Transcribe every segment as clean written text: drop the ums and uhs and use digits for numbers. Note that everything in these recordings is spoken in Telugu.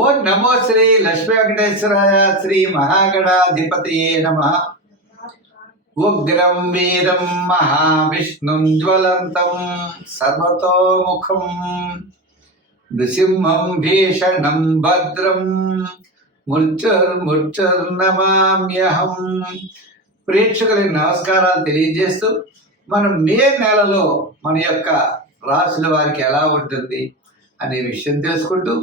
ఓం నమో శ్రీ లక్ష్మీ వెంకటేశ్వరాయ శ్రీ మహాగణాధిపతయే నమః. ఉగ్రం వీరం మహావిష్ణుం జ్వలంతం సర్వతోముఖం నృసింహం భీషణం భద్రం ముర్చుర్నమామ్యహం. ప్రేక్షకులకి నమస్కారాలు తెలియజేస్తూ మనం మే నెలలో మన యొక్క రాశుల వారికి ఎలా ఉంటుంది అనే విషయం తెలుసుకుంటూ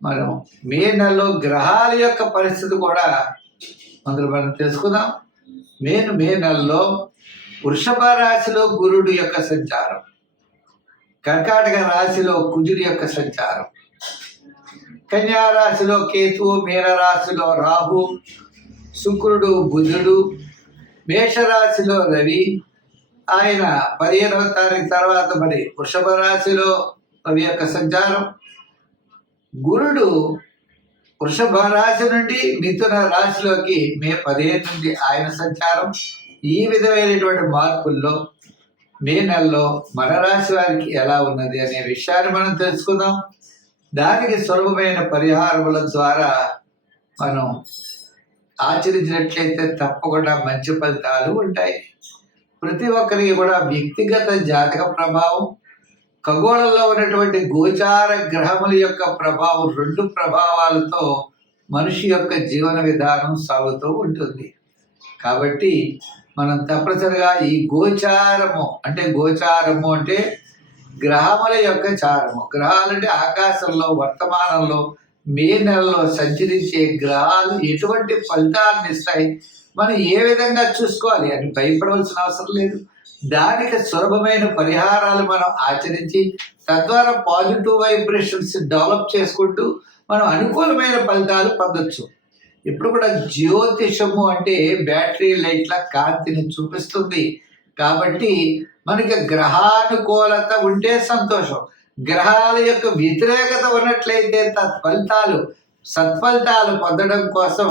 మనం మే నెలలో గ్రహాల యొక్క పరిస్థితి కూడా మనం తెలుసుకుందాం. మే నెలలో వృషభ రాశిలో గురుడు యొక్క సంచారం, కర్కాటక రాశిలో కుజుడి యొక్క సంచారం, కన్యా రాశిలో కేతు, మీన రాశిలో రాహు, శుక్రుడు, బుధుడు, మేషరాశిలో రవి. ఆయన 15వ తారీఖు తర్వాత మరి వృషభ రాశిలో రవి యొక్క సంచారం. గురుడు వృషభ రాశి నుండి మిథున రాశిలోకి మే 15 నుండి ఆయన సంచారం. ఈ విధమైనటువంటి మార్పుల్లో మే నెలలో మన రాశి వారికి ఎలా ఉన్నది అనే విషయాన్ని మనం తెలుసుకుందాం. దానికి సులభమైన పరిహారముల ద్వారా మనం ఆచరించినట్లయితే తప్పకుండా మంచి ఫలితాలు ఉంటాయి. ప్రతి ఒక్కరికి కూడా వ్యక్తిగత జాతక ప్రభావం, ఖగోళంలో ఉన్నటువంటి గోచార గ్రహముల యొక్క ప్రభావం, 2 ప్రభావాలతో మనిషి యొక్క జీవన విధానం సాగుతూ ఉంటుంది. కాబట్టి మనం తప్పనిసరిగా ఈ గోచారము అంటే గ్రహముల యొక్క చారము. గ్రహాలంటే ఆకాశంలో వర్తమానంలో మే నెలలో సంచరించే గ్రహాలు ఎటువంటి ఫలితాలను ఇస్తాయి, మనం ఏ విధంగా చూసుకోవాలి అని భయపడవలసిన అవసరం లేదు. దానికి సులభమైన పరిహారాలు మనం ఆచరించి తద్వారా పాజిటివ్ వైబ్రేషన్స్ డెవలప్ చేసుకుంటూ మనం అనుకూలమైన ఫలితాలు పొందొచ్చు. ఇప్పుడు కూడా జ్యోతిషము అంటే బ్యాటరీ లైట్ల కాంతిని చూపిస్తుంది. కాబట్టి మనకి గ్రహానుకూలత ఉంటే సంతోషం, గ్రహాల యొక్క వ్యతిరేకత ఉన్నట్లయితే సత్ఫలితాలు పొందడం కోసం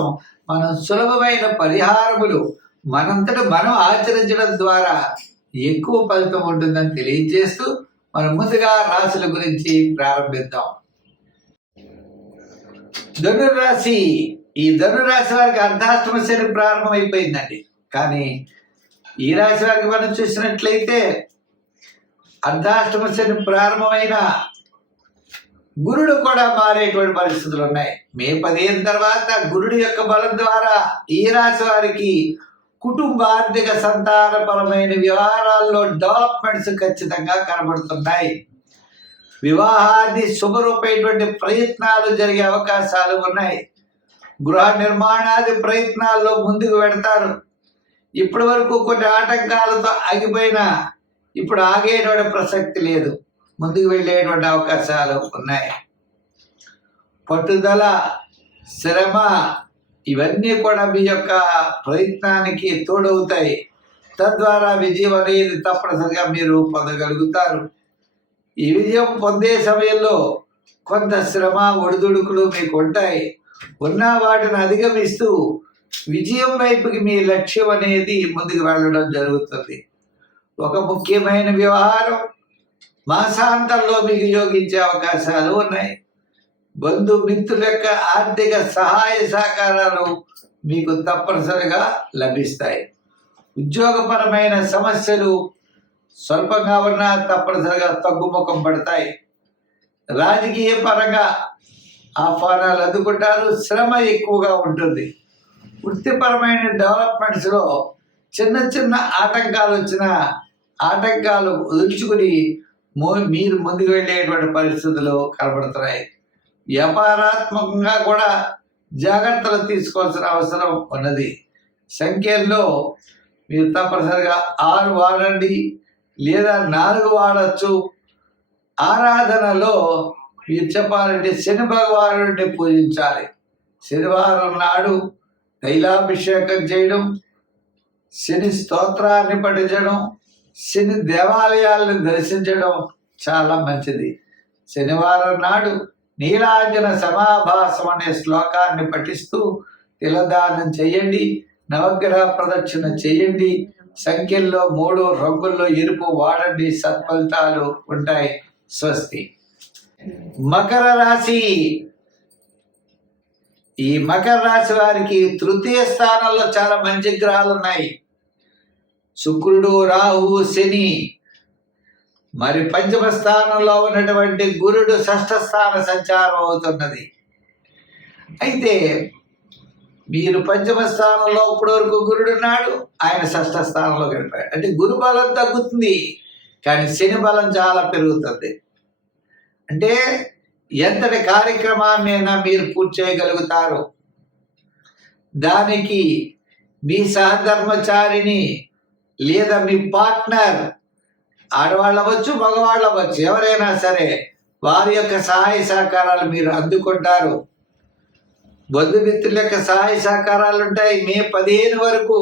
మనం సులభమైన పరిహారములు మనంతట మనం ఆచరించడం ద్వారా ఎక్కువ ఫలితం ఉంటుందని తెలియజేస్తూ మనం ముందుగా రాశుల గురించి ప్రారంభిద్దాం. ధనురాశి. ఈ ధనురాశి వారికి అర్ధాష్టమ శని ప్రారంభం అయిపోయిందండి. కానీ ఈ రాశి వారికి మనం చూసినట్లయితే అర్ధాష్టమ శని ప్రారంభమైన గురుడు కూడా మారేటువంటి పరిస్థితులు ఉన్నాయి. మే 15 తర్వాత గురుడు యొక్క బలం ద్వారా ఈ రాశి వారికి కుటుంబ, ఆర్థిక, సంతానపరమైన వ్యవహారాల్లో డెవలప్మెంట్స్ ఖచ్చితంగా కనబడుతున్నాయి. వివాహాన్ని శుభరూపమైనటువంటి ప్రయత్నాలు జరిగే అవకాశాలు ఉన్నాయి. గృహ నిర్మాణాది ప్రయత్నాల్లో ముందుకు వెడతారు. ఇప్పటి వరకు కొన్ని ఆటంకాలతో ఆగిపోయినా ఇప్పుడు ఆగేటువంటి ప్రసక్తి లేదు, ముందుకు వెళ్ళేటువంటి అవకాశాలు ఉన్నాయి. పట్టుదల, శ్రమ ఇవన్నీ కూడా మీ యొక్క ప్రయత్నానికి తోడవుతాయి. తద్వారా విజయం అనేది తప్పనిసరిగా మీరు పొందగలుగుతారు. ఈ విజయం పొందే సమయంలో కొంత శ్రమ, ఒడిదుడుకులు మీకు ఉంటాయి. ఉన్న వాటిని అధిగమిస్తూ విజయం వైపుకి మీ లక్ష్యం అనేది ముందుకు వెళ్ళడం జరుగుతుంది. ఒక ముఖ్యమైన వ్యవహారం మాసాంతంలో మీకు యోగించే అవకాశాలు ఉన్నాయి. బంధుమిత్రుల యొక్క ఆర్థిక సహాయ సహకారాలు మీకు తప్పనిసరిగా లభిస్తాయి. ఉద్యోగపరమైన సమస్యలు స్వల్పంగా ఉన్నా తప్పనిసరిగా తగ్గుముఖం పడతాయి. రాజకీయ పరంగా ఆహ్వానాలు అందుకుంటారు. శ్రమ ఎక్కువగా ఉంటుంది. వృత్తిపరమైన డెవలప్మెంట్స్లో చిన్న చిన్న ఆటంకాలు వచ్చినా ఆటంకాలు వదులుచుకుని మీరు ముందుకు వెళ్ళేటువంటి పరిస్థితులు కనబడుతున్నాయి. వ్యాపారాత్మకంగా కూడా జాగ్రత్తలు తీసుకోవాల్సిన అవసరం ఉన్నది. సంఖ్యల్లో మీరు తప్పనిసరిగా 6 వాడండి, లేదా 4 వాడచ్చు. ఆరాధనలో మీరు చెప్పాలంటే శని భగవానుడిని పూజించాలి. శనివారం నాడు తైలాభిషేకం చేయడం, శని స్తోత్రాన్ని పఠించడం, శని దేవాలయాలను దర్శించడం చాలా మంచిది. శనివారం నాడు నీలాంజన సమాభాసం అనే శ్లోకాన్ని పఠిస్తూ తిలదానం చేయండి, నవగ్రహ ప్రదక్షిణ చేయండి. సంఖ్యల్లో 3 రంగుల్లో ఎరుపు వాడండి, సత్ఫలితాలు ఉంటాయి. స్వస్తి. మకర రాశి. ఈ మకర రాశి వారికి తృతీయ స్థానంలో చాలా మంచి గ్రహాలు ఉన్నాయి. శుక్రుడు, రాహువు, శని. మరి పంచమ స్థానంలో ఉన్నటువంటి గురుడు షష్ఠ స్థాన సంచారం అవుతున్నది. అయితే మీరు పంచమ స్థానంలో ఇప్పటి వరకు గురుడు ఉన్నాడు, ఆయన షష్ఠ స్థానంలో గడిపాడు. అంటే గురు బలం తగ్గుతుంది, కానీ శని బలం చాలా పెరుగుతుంది. అంటే ఎంతటి కార్యక్రమాన్నైనా మీరు పూర్తి చేయగలుగుతారు. దానికి మీ సహధర్మచారిని లేదా మీ పార్ట్నర్, ఆడవాళ్ళు అవ్వచ్చు, మగవాళ్ళు అవ్వచ్చు, ఎవరైనా సరే వారి యొక్క సహాయ సహకారాలు మీరు అందుకుంటారు. బంధుమిత్రుల యొక్క సహాయ సహకారాలు ఉంటాయి మే 15 వరకు.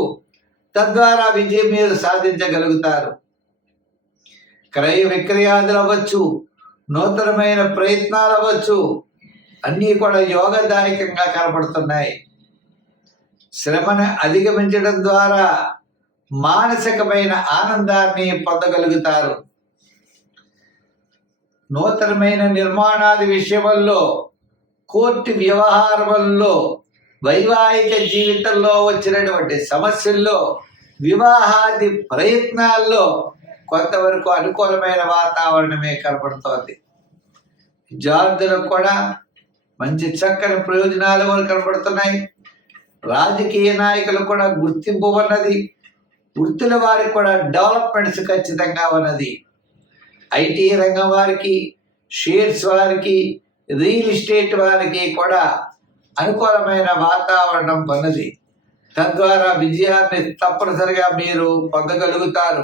తద్వారా విజయం మీరు సాధించగలుగుతారు. క్రయ విక్రయాదులు అవ్వచ్చు, నూతనమైన ప్రయత్నాలు అవ్వచ్చు, అన్నీ కూడా యోగదాయకంగా కనపడుతున్నాయి. శ్రమను అధిగమించడం ద్వారా మానసికమైన ఆనందాన్ని పొందగలుగుతారు. నూతనమైన నిర్మాణాది విషయంలో, కోర్టు వ్యవహారంలో, వైవాహిక జీవితంలో వచ్చినటువంటి సమస్యల్లో, వివాహాది ప్రయత్నాల్లో కొంతవరకు అనుకూలమైన వాతావరణమే కనపడుతోంది. విద్యార్థులకు కూడా మంచి చక్కని ప్రయోజనాలు కనపడుతున్నాయి. రాజకీయ నాయకులు కూడా గుర్తింపు ఉన్నది. వృత్తుల వారికి కూడా డెవలప్మెంట్స్ ఖచ్చితంగా ఉన్నది. ఐటీ రంగం వారికి, షేర్స్ వారికి, రియల్ ఎస్టేట్ వారికి కూడా అనుకూలమైన వాతావరణం ఉన్నది. తద్వారా విజయాన్ని తప్పనిసరిగా మీరు పొందగలుగుతారు.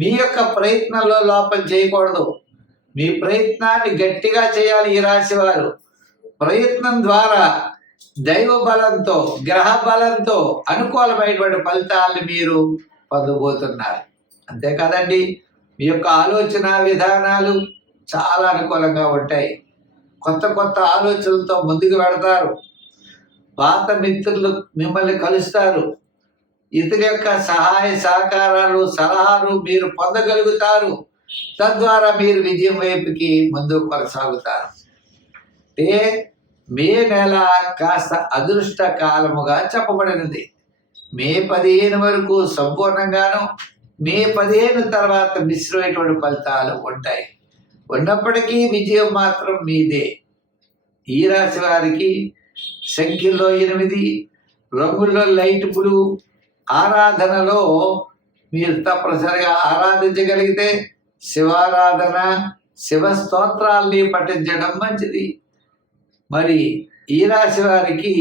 మీ యొక్క ప్రయత్నంలో లోపం చేయకూడదు. మీ ప్రయత్నాన్ని గట్టిగా చేయాలి. ఈ రాశి వారు ప్రయత్నం ద్వారా దైవ బలంతో, గ్రహ బలంతో అనుకూలమైనటువంటి ఫలితాలను మీరు పొందబోతున్నారు. అంతేకాదండి, మీ యొక్క ఆలోచన విధానాలు చాలా అనుకూలంగా ఉంటాయి. కొత్త కొత్త ఆలోచనలతో ముందుకు వెడతారు. పాత మిత్రులు మిమ్మల్ని కలుస్తారు. ఇతని యొక్క సహాయ సహకారాలు, సలహాలు మీరు పొందగలుగుతారు. తద్వారా మీరు విజయం వైపుకి ముందుకు కొనసాగుతారు. అంటే మే నెల కాస్త అదృష్ట కాలముగా చెప్పబడినది. మే 15 వరకు సంపూర్ణంగాను, మే 15 తర్వాత మిశ్రమైనటువంటి ఫలితాలు ఉంటాయి. ఉన్నప్పటికీ విజయం మాత్రం మీదే. ఈ రాశి వారికి సంఖ్యలో 8, రంగుల్లో లైట్ బ్లూ, ఆరాధనలో మీరు తప్పనిసరిగా ఆరాధించగలిగితే శివారాధన, శివ స్తోత్రాల్ని పఠించడం మంచిది. మరి ఈ రాశి వారికి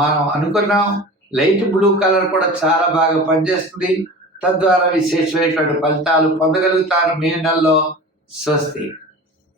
మనం అనుకున్నాం లైట్ బ్లూ కలర్ కూడా చాలా బాగా పనిచేస్తుంది. తద్వారా విశేషమైనటువంటి ఫలితాలు పొందగలుగుతారు మే నెలలో. స్వస్తి.